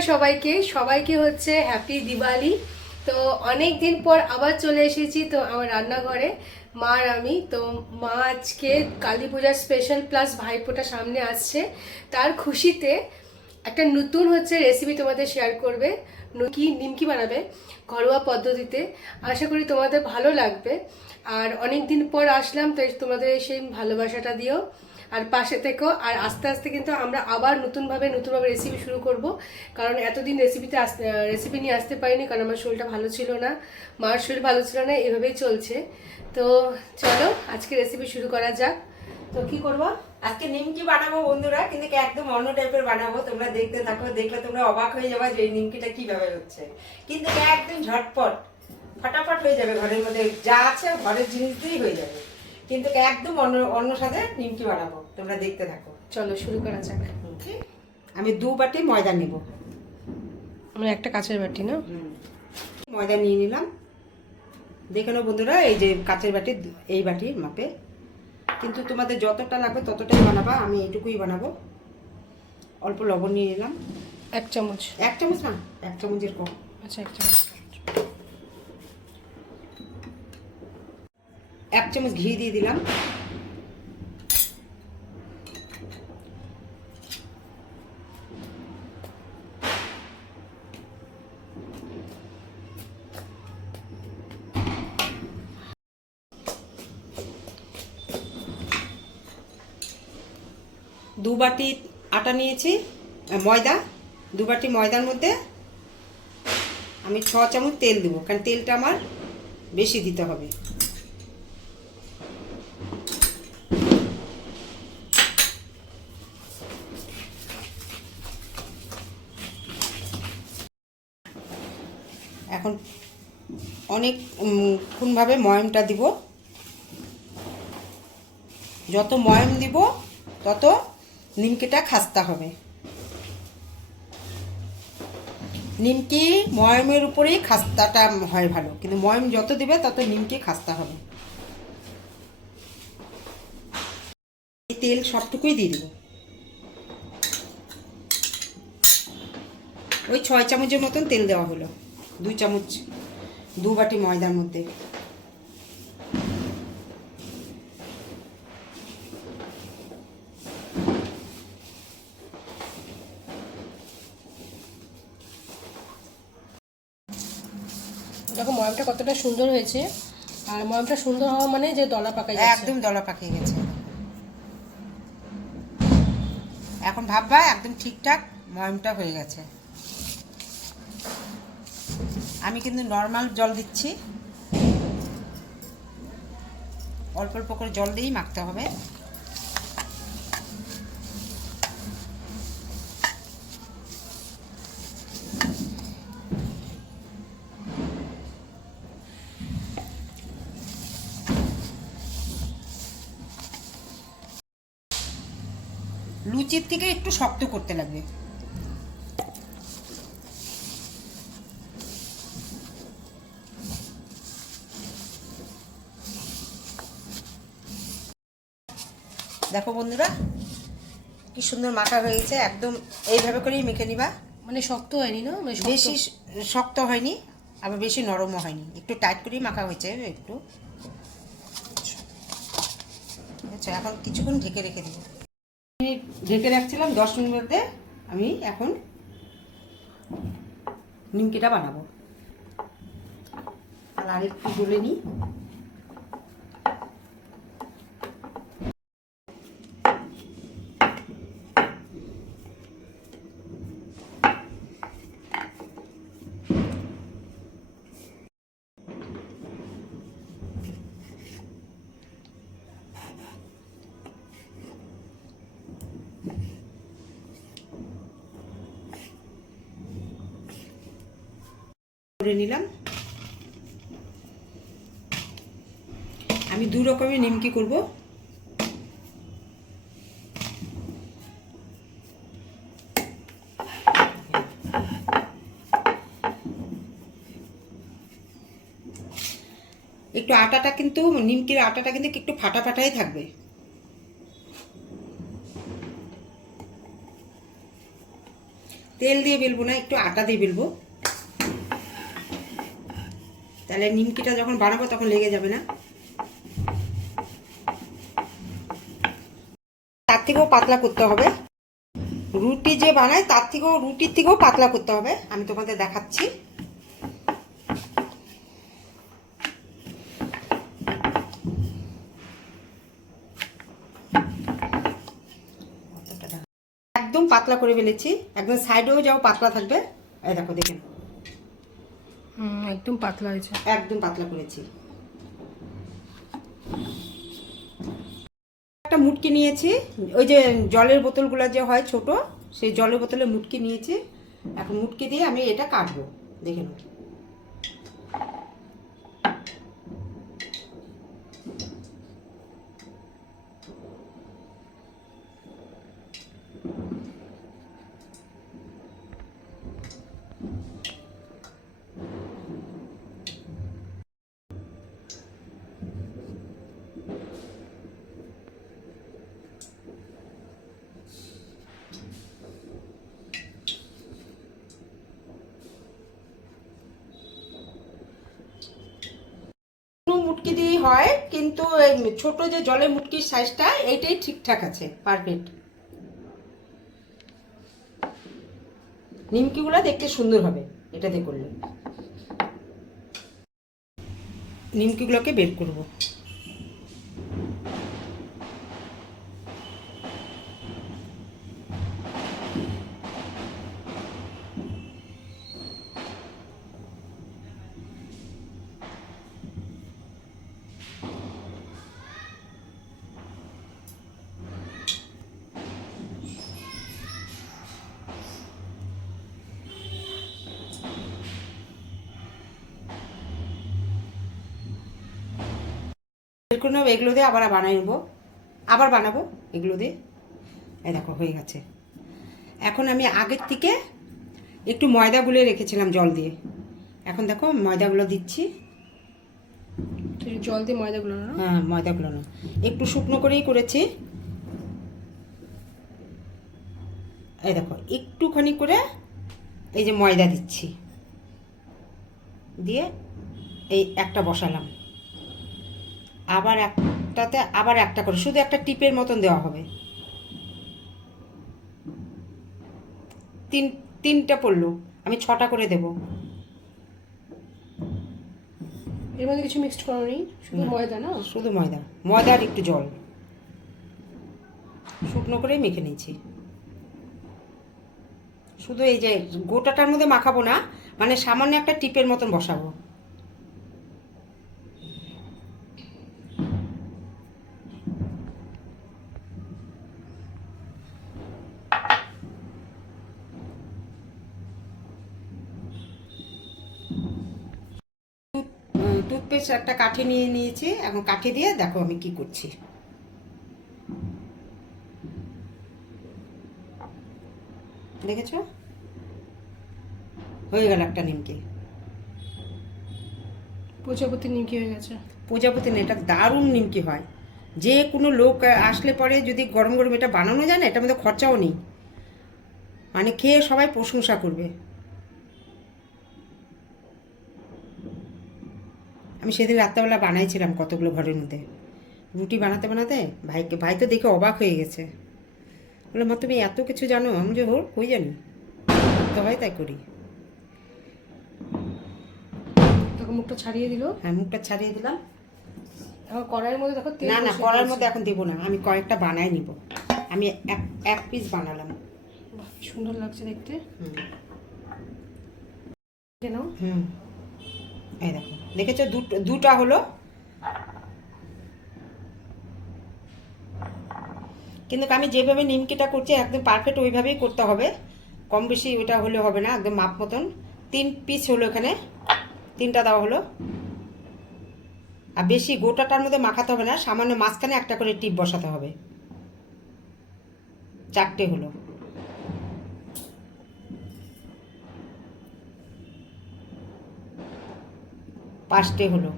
সবাইকে। সবাইকে হচ্ছে হ্যাপি দিওয়ালি। তো অনেক দিন পর আবার চলে এসেছি তো আমার রান্নাঘরে। মা আর আমি। তো মা আজকে কালী পূজার স্পেশাল প্লাস ভাইফোঁটা সামনে আসছে। তার খুশিতে একটা নতুন হচ্ছে রেসিপি তোমাদের শেয়ার করবে। ন- কি নিমকি বানাবে ঘরোয়া পদ্ধতিতে। আশা করি তোমাদের ভালো লাগবে। আর অনেক দিন পর আসলাম তো তোমাদের সেই ভালোবাসাটা দিও। আর পাশে থেকেও আর আস্তে আস্তে কিন্তু আমরা আবার নতুনভাবে নতুনভাবে রেসিপি শুরু করব। কারণ এতদিন রেসিপিতে রেসিপি নিয়ে আসতে পারিনি, কারণ আমার শরীরটা ভালো ছিল না। মার শরীর ভালো ছিল না, এভাবেই চলছে। তো চলো, আজকে রেসিপি শুরু করা যাক। তো কি করব? আজকে নিমকি বানাবো বন্ধুরা, কিন্তু একদম অন্য টাইপের বানাবো। তোমরা দেখতে থাকো, দেখলে তোমরা অবাক হয়ে যাবে যে এই নিমকিটা কীভাবে হচ্ছে। কিন্তু একদম ঝটপট, ফটাফট হয়ে যাবে ঘরের মধ্যে। যা আছে ঘরের জিনিস দিয়েই হয়ে যাবে। কিন্তু একদম অন্য অন্য সাথে নিমকি বানাবো। তোমরা দেখতে থাকো। চলো শুরু করা যাক। আমি দু বাটি ময়দা নিব। আমরা একটা কাঁচের বাটি না? ময়দা নিয়ে নিলাম। দেখে নাও বন্ধুরা এই যে কাঁচের বাটি এই বাটির মাপে। কিন্তু তোমাদের যতটা লাগবে ততটাই বানাবা আমি এইটুকুই বানাবো। অল্প লবণ নিয়ে নিলাম। এক চামচ। এক চামচ না এক চামচের কম। আচ্ছা এক চামচ। এক চামচ ঘি দিয়ে দিলাম। দু বাটি আটা নিয়েছি ময়দা। দু বাটি ময়দার মধ্যে আমি ছ চামচ তেল দেবো, কারণ তেলটা আমার বেশি দিতে হবে এখন অনেক ভাবে ময়মটা দিব? যত ময়ম দিব, তত নিমকিটা খাস্তা হবে। নিমকি ময়মের উপরেই খাস্তাটা হয় ভালো, কিন্তু ময়ম যত দিবে, তত নিমকি খাস্তা হবে। এই তেল সবটুকুই দিয়ে দিব। ওই ছয় চামচের মতন তেল দেওয়া হলো, দুই চামচ। দু বাটি ময়দার মধ্যে। দেখো ময়মটা কতটা সুন্দর হয়েছে। আর ময়মটা সুন্দর হওয়া মানে যে দলা পাকা একদম দলা পাকিয়ে গেছে। এখন ভাববা একদম ঠিকঠাক ময়মটা হয়ে গেছে। আমি কিন্তু নর্মাল জল দিচ্ছি। অল্প অল্প করে জল দিয়েই মাখতে হবে। লুচির থেকে একটু শক্ত করতে লাগবে। দেখো বন্ধুরা কি সুন্দর মাখা হয়েছে একদম এইভাবে করেই মেখে নিবা। মানে শক্ত হয়নি না? মানে বেশি শক্ত হয়নি আবার বেশি নরমও হয়নি। একটু টাইট করেই মাখা হয়েছে একটু। আচ্ছা এখন কিছুক্ষণ ঢেকে রেখে দিব। আমি ঢেকে রাখছিলাম দশ মিনিট মধ্যে আমি এখন নিমকিটা বানাবো। আর আরেকটু গলে নিই। করে নিলাম। আমি দু রকমের নিমকি করব। একটু আটাটা কিন্তু, নিমকির আটাটা কিন্তু একটু ফাটা ফাটাই থাকবে। তেল দিয়ে বেলবো না, একটু আটা দিয়ে বেলবো। তাহলে নিমকিটা যখন বানাবো তখন লেগে যাবে না? তার থেকেও পাতলা করতে হবে। রুটি যে বানায় তার থেকেও, রুটির থেকেও পাতলা করতে হবে। আমি তোমাদের দেখাচ্ছি। একদম পাতলা করে ফেলেছি। একদম সাইডেও যাও, পাতলা থাকবে। এই দেখো, দেখে একদম পাতলা হয়েছে। একদম পাতলা করেছি। একটা মুটকি নিয়েছি, ওই যে জলের বোতলগুলো যে হয় ছোট, সেই জলের বোতলে মুটকি নিয়েছি। এখন মুটকি দিয়ে আমি এটা কাটবো, দেখে নাও। কোনো মুটকি দিয়ে হয়, কিন্তু ছোট যে জলের মুটকির সাইজটা এইটাই ঠিকঠাক আছে পারফেক্ট নিমকিগুলো দেখতে সুন্দর হবে, এটাতে করলে। নিমকিগুলোকে বের করব। বের করে নেব এগুলো দিয়ে আবার বানাই নেব। আবার বানাবো এগুলো দিয়ে। এই দেখো হয়ে গেছে। এখন আমি আগের থেকে একটু ময়দা গুলে রেখেছিলাম জল দিয়ে। এখন দেখো ময়দাগুলো দিচ্ছি। জল দিয়ে ময়দাগুলো না হ্যাঁ ময়দাগুলো না একটু শুকনো করেই করেছি। এই দেখো একটুখানি করে এই যে ময়দা দিচ্ছি। দিয়ে এই একটা বসালাম। আবার একটাতে আবার একটা করে শুধু একটা টিপের মতন দেওয়া হবে। তিন তিনটা পড়ল আমি ছটা করে দেবো। এর মধ্যে কিছু মিক্সড করা নেই শুধু ময়দা না? শুধু ময়দা। ময়দা আর একটু জল। শুকনো করেই মেখে নিয়েছি। শুধু এই যে গোটাটার মধ্যে মাখাবো না মানে সামান্য একটা টিপের মতন বসাবো। টুথপেস্ট একটা কাঠি নিয়ে নিয়েছি। এখন কাঠি দিয়ে দেখো আমি কি করছি। দেখেছ? হয়ে গেল একটা নিমকি। প্রজাপতি নিমকি হয়ে গেছে। প্রজাপতি না এটা দারুণ নিমকি হয়। যে কোনো লোক আসলে পরে যদি গরম গরম এটা বানানো যায় না এটার মধ্যে খরচাও নেই। মানে খেয়ে সবাই প্রশংসা করবে। আমি সেদিন রাত্রেবেলা বানাইছিলাম কতগুলো ঘরের মধ্যে। রুটি বানাতে বানাতে ভাইকে ভাই তো দেখে অবাক হয়ে গেছে। বলে মা তুমি এত কিছু জানো? আমি যে হোর কই জানি? তো হয় তাই করি। তখন মুখটা ছাড়িয়ে দিল? হ্যাঁ মুখটা ছাড়িয়ে দিলাম। এখন কড়াইয়ের মধ্যে দেখো না না দিয়েছে। মধ্যে এখন দেবো না আমি কয়েকটা বানাই নিব। আমি এক এক পিস বানালাম। সুন্দর লাগছে দেখতে। হুম। হুম। এই দেখো, দেখেছ? দুটো হলো। কিন্তু আমি যেভাবে নিমকিটা করছি, একদম পারফেক্ট ওইভাবেই করতে হবে। কম বেশি ওইটা হলে হবে না, একদম মাপ মতন। তিন পিস হলো এখানে, তিনটা দেওয়া হলো। আর বেশি গোটাটার মধ্যে মাখাতে হবে না, সামান্য মাঝখানে একটা করে টিপ বসাতে হবে। চারটে হলো। পাঁচটে হলো।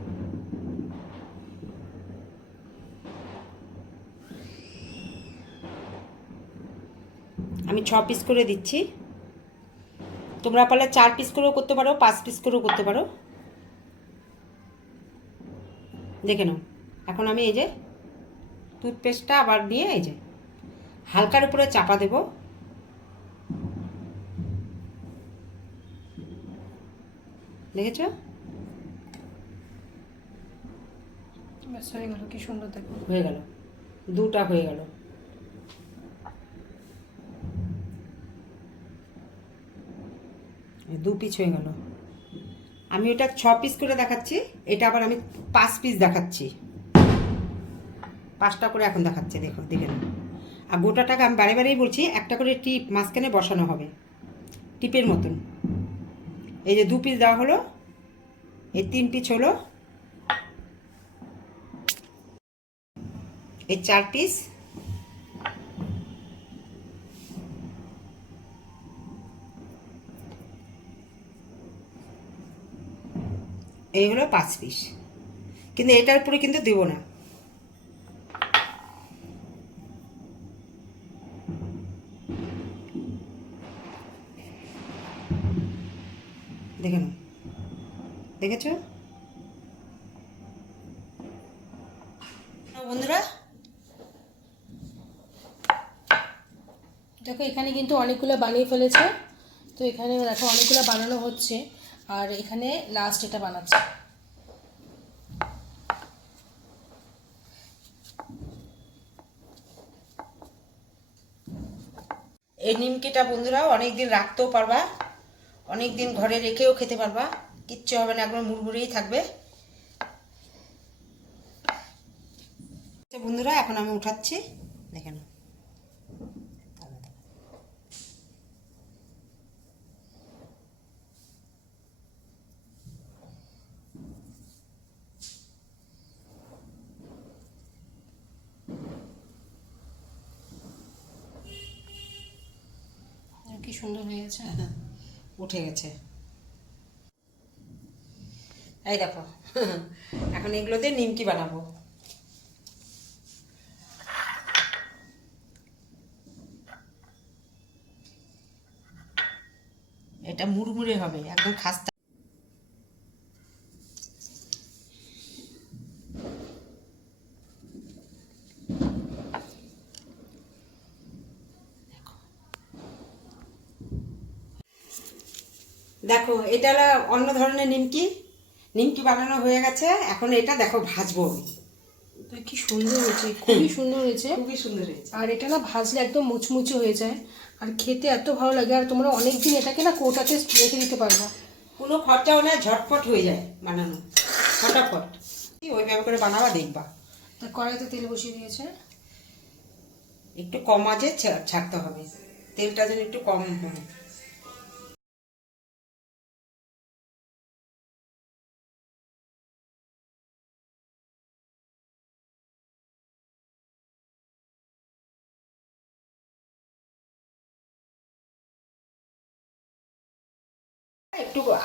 আমি ছ পিস করে দিচ্ছি। তোমরা পারলে চার পিস করেও করতে পারো, পাঁচ পিস করেও করতে পারো। দেখে নাও, এখন আমি এই যে টুথপেস্টটা আবার দিয়ে এই যে হালকার উপরে চাপা দেব। দেখেছ? হয়ে গেল কি সুন্দর দেখো। হয়ে গেল। দুটা হয়ে গেল। দু পিস হয়ে গেল। আমি ওটা ছ পিস করে দেখাচ্ছি, এটা আবার আমি পাঁচ পিস দেখাচ্ছি। পাঁচটা করে এখন দেখাচ্ছে, দেখো, দেখে আর গোটাটাকে আমি বারে বারেই বলছি, একটা করে টিপ মাঝখানে বসানো হবে, টিপের মতন। এই যে দু পিস দেওয়া হলো, এই তিন পিস হলো এই চার পিস এই হলো পাঁচ পিস কিন্তু এটার উপরে কিন্তু দেব না। দেখে নাও। দেখেছ বন্ধুরা দেখো এখানে কিন্তু অনেকগুলো বানিয়ে ফেলেছে। তো এখানে দেখো অনেকগুলো বানানো হচ্ছে। আর এখানে লাস্ট এটা বানাচ্ছে। এই নিমকিটা বন্ধুরা অনেক দিন রাখতেও পারবা। অনেক দিন ঘরে রেখেও খেতে পারবা। কিচ্ছু হবে না একবার মুড়মুড়েই থাকবে। আচ্ছা বন্ধুরা, এখন আমি উঠাচ্ছি। দেখে নাও কি সুন্দর হয়ে গেছে উঠে গেছে। এই দেখো এখন এগুলো দিয়ে নিমকি বানাবো। এটা মুড়মুড়ে হবে একদম খাস্তা দেখো এটা হলো অন্য ধরনের নিমকি। নিমকি বানানো হয়ে গেছে এখন এটা দেখো ভাজবো। কি সুন্দর হয়েছে খুবই সুন্দর হয়েছে। খুবই সুন্দর হয়েছে। আর এটা না ভাজলে একদম মুচমুচে হয়ে যায়। আর খেতে এত ভালো লাগে আর তোমরা অনেক দিন এটাকে না কোটাতে রেখে দিতে পারবা। কোনো খরচাও না ঝটপট হয়ে যায় বানানো। ফটাফট। ওইভাবে করে বানাবা দেখবা। তা কড়াইতে তেল বসিয়ে দিয়েছে। একটু কম আজে ছাড়তে হবে। তেলটা যেন একটু কম হয়।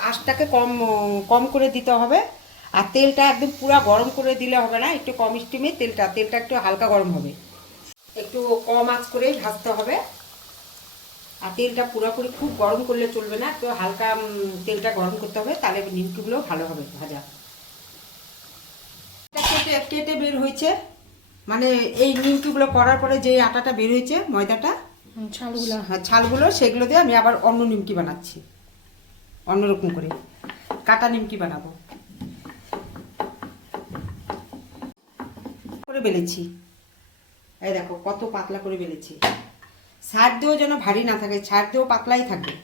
আঁচটাকে কম কম করে দিতে হবে। আর তেলটা একদম পুরো গরম করে দিলে হবে না একটু কম স্টিমে তেলটা তেলটা একটু হালকা গরম হবে। একটু কম আঁচ করে ভাজতে হবে। আর তেলটা পুরোপুরি খুব গরম করলে চলবে না একটু হালকা তেলটা গরম করতে হবে তাহলে নিমকিগুলো ভালো হবে ভাজা। কেটে বের হয়েছে। মানে এই নিমকিগুলো করার পরে যে আটাটা বের হয়েছে ময়দাটা ছালগুলো। হ্যাঁ, ছালগুলো সেগুলো দিয়ে আমি আবার অন্য নিমকি বানাচ্ছি। অন্যরকম করে। কাটা নিমকি বানাবো। করে বেলেছি। এই দেখো কত পাতলা করে বেলেছি। দিয়েও যেন ভারী না থাকে দিয়েও পাতলাই থাকবে।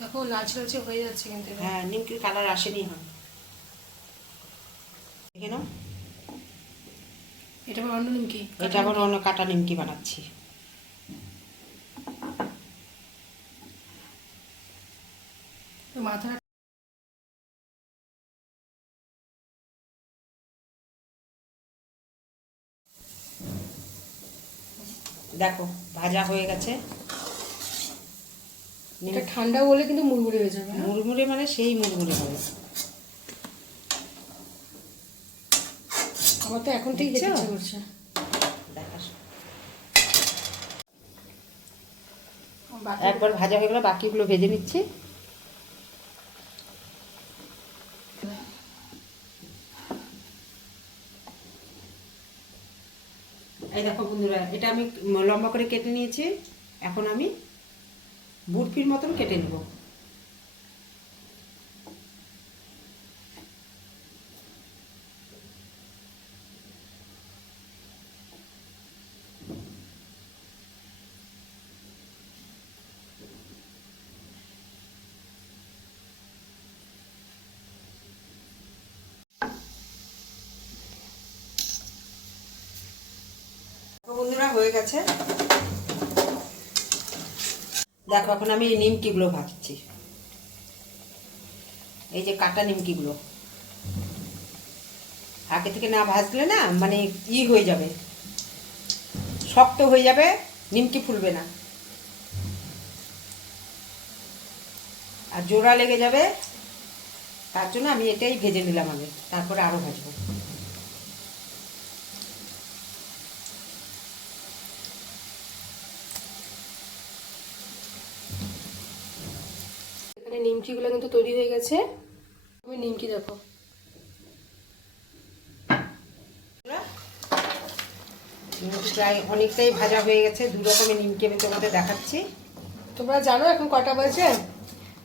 দেখো লালচে লালচে হয়ে যাচ্ছে কিন্তু হ্যাঁ নিমকির কালার আসেনি হয় দেখে নাও। এটা আবার অন্য নিমকি? এটা আবার অন্য কাটা নিমকি বানাচ্ছি। তো মাথাটা দেখো ভাজা হয়ে গেছে। এটা ঠান্ডা বলে কিন্তু মুড়মুড়ে হয়ে যাবে হ্যাঁ? মুড়মুড়ে মানে সেই মুড়মুড়ে হবে। আমার তো এখন থেকে খেতে? ইচ্ছে করছে। একবার ভাজা হয়ে গেলে বাকিগুলো ভেজে নিচ্ছি। এই দেখো বন্ধুরা এটা আমি লম্বা করে কেটে নিয়েছি। এখন আমি বুটপির মতন কেটে নেব তো বন্ধুরা হয়ে গেছে। দেখো, এখন আমি এই নিমকিগুলো ভাজছি। এই যে কাটা নিমকিগুলো। আগে থেকে না ভাজলে না মানে ই হয়ে যাবে। শক্ত হয়ে যাবে, নিমকি ফুলবে না। আর জোড়া লেগে যাবে, তার জন্য আমি এটাই ভেজে নিলাম আগে, তারপরে আরও ভাজবো এখানে নিমকিগুলো কিন্তু তৈরি হয়ে গেছে। তুমি নিমকি দেখো। নিমকি প্রায় অনেকটাই ভাজা হয়ে গেছে। দু রকমের নিমকি আমি তোমাদের দেখাচ্ছি। তোমরা জানো এখন কটা বাজে?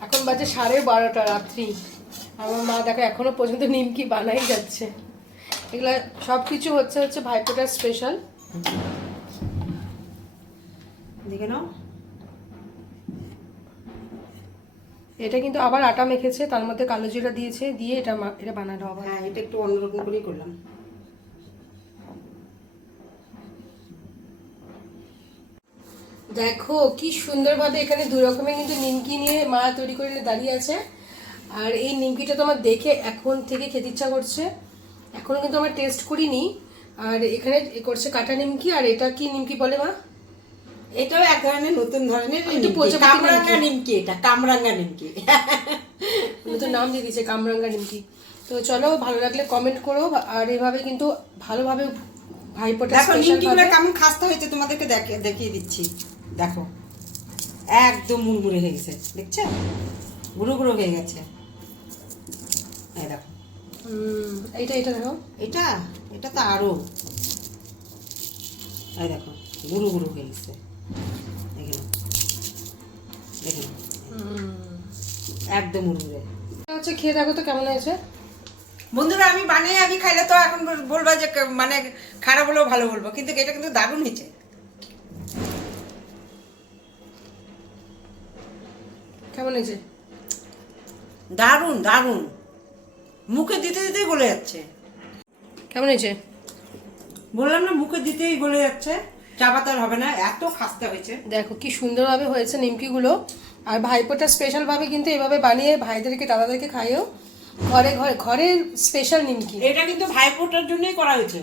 এখন বাজে সাড়ে বারোটা রাত্রি। আমার মা দেখো এখনও পর্যন্ত নিমকি বানাই যাচ্ছে। এগুলা সব কিছু হচ্ছে হচ্ছে ভাইফোঁটার স্পেশাল দেখে নাও। এটা কিন্তু আবার আটা মেখেছে তার মধ্যে কালো জিরা দিয়েছে দিয়ে এটা এটা বানানো হবে হ্যাঁ এটা একটু অন্যরকম করেই করলাম। দেখো কি সুন্দরভাবে এখানে দু রকমের কিন্তু নিমকি নিয়ে মা তৈরি করে নিয়ে দাঁড়িয়ে আছে। আর এই নিমকিটা তো আমার দেখে এখন থেকে খেতে ইচ্ছা করছে। এখনও কিন্তু আমার টেস্ট করিনি। আর এখানে এ করছে কাটা নিমকি আর এটা কি নিমকি বলে মা? এটাও এক ধরনের নতুন ধরনের কামরাঙ্গা নিমকি। এটা কামরাঙ্গা নিমকি। নতুন নাম দিয়ে দিয়েছে কামরাঙ্গা নিমকি। তো চলো ভালো লাগলে কমেন্ট করো আর এভাবে কিন্তু ভালোভাবে ভাইপোটা দেখো নিমকিগুলো কেমন খাস্তা হয়েছে তোমাদেরকে দেখে দেখিয়ে দিচ্ছি। দেখো একদম মুড়মুড়ে হয়ে গেছে দেখছ? গুঁড়ো গুঁড়ো হয়ে গেছে। এই দেখো। এইটা এটা দেখো। এটা এটা তো আরও। এই দেখো গুঁড়ো গুঁড়ো হয়ে গেছে। দেখে। একদম মুড়মুড়ে এটা হচ্ছে খেয়ে দেখো তো কেমন হয়েছে? বন্ধুরা আমি বানিয়ে আমি খাইলে তো এখন বল- বলবা যে মানে খারাপ হলেও ভালো বলব কিন্তু এটা কিন্তু দারুণ হয়েছে। কেমন হয়েছে? দারুণ দারুণ। মুখে দিতে দিতেই গলে যাচ্ছে। কেমন হয়েছে? বললাম না মুখে দিতেই গলে যাচ্ছে। চাপাতে আর হবে না এত খাস্তা হয়েছে। দেখো কি সুন্দরভাবে হয়েছে নিমকিগুলো। আর ভাইপোটা স্পেশাল ভাবে কিন্তু এভাবে বানিয়ে ভাইদেরকে দাদাদেরকে খাইও ঘরে ঘরে ঘরের স্পেশাল নিমকি। এটা কিন্তু ভাইপোটার জন্যই করা হয়েছে।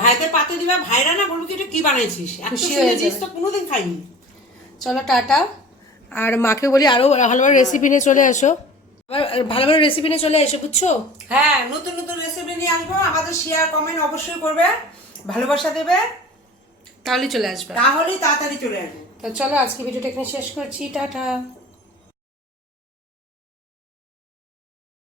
ভাইদের পাতে দিবা ভাইরা না বলব কি এটা কি বানাইছিস? খুশি হয়ে জিনিস তো কোনোদিন খাইনি। চলো টাটা। আর মাকে বলি আরও ভালো ভালো রেসিপি নিয়ে চলে আসো আবার ভালো ভালো রেসিপি নিয়ে চলে এসো বুঝছ? হ্যাঁ নতুন নতুন রেসিপি নিয়ে আসব। আমাদের শেয়ার কমেন্ট অবশ্যই করবে। ভালোবাসা দেবে। তাহলেই চলে আসবে। তাহলে তাড়াতাড়ি চলে আসবে। তো চলো আজকে ভিডিওটা এখানে শেষ করছি। টাটা।